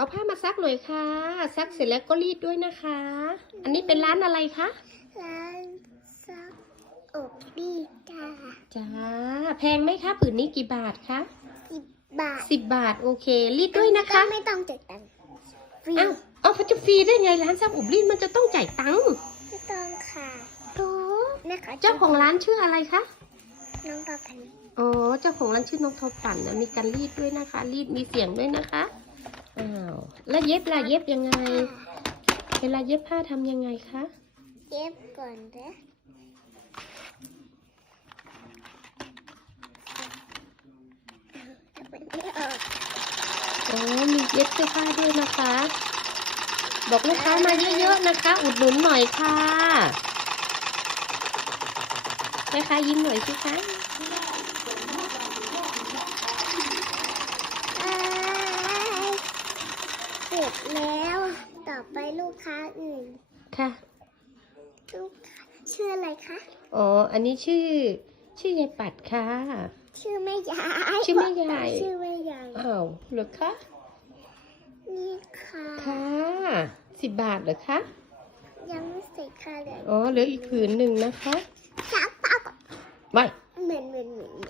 เอาผ้ามาซักหน่อยค่ะ ซักเสร็จแล้วก็รีดด้วยนะคะ อันนี้เป็นร้านอะไรคะ ร้านซักอบดีจ้าจ้า แพงไหมคะผืนนี้กี่บาทคะสิบบาทสิบบาทโอเค รีดด้วยนะคะ ไม่ต้องจ่ายตังค์ฟรีอ้าวเอาเขาจะฟรีได้ไงร้านซักอบรีดมันจะต้องจ่ายตังค์ไม่ต้องค่ะโถนะคะเจ้าของร้านชื่ออะไรคะ น้องตอบทันอ๋อ เจ้าของร้านชื่อนกทอฝันนะมีการรีดด้วยนะคะ รีดมีเสียงด้วยนะคะ อ้าวแล้วเย็บล่ะเย็บยังไง เวลาเย็บผ้าทำยังไงคะ เย็บก่อนนะเอาไปไม่ออกอ๋อมีเย็บเสื้อผ้าด้วยนะคะ บอกลูกค้ามาเยอะๆนะคะ อุดหนุนหน่อยค่ะแม่ค้ายิ้มหน่อยสิคะ อ้ายเส ร็จแล้ว ต่อไปลูกค้าอื่น ค่ะลูกค้าชื่ออะไรคะอ๋ออันนี้ชื่อ ชื่อยายปัดค่ะ ชื่อแม่ยายชื่อแม่ยาย ชื่อแม่ยายอ้าวเหรอคะนี่ค่ะค่ะสิบบาทเหรอคะยังไม่เสร็จค่ะเลยอ๋อเหลืออีกผืนหนึ่งนะคะซักผ้าก่อนไม่เหมือนเหมือนเหมือนเหมือน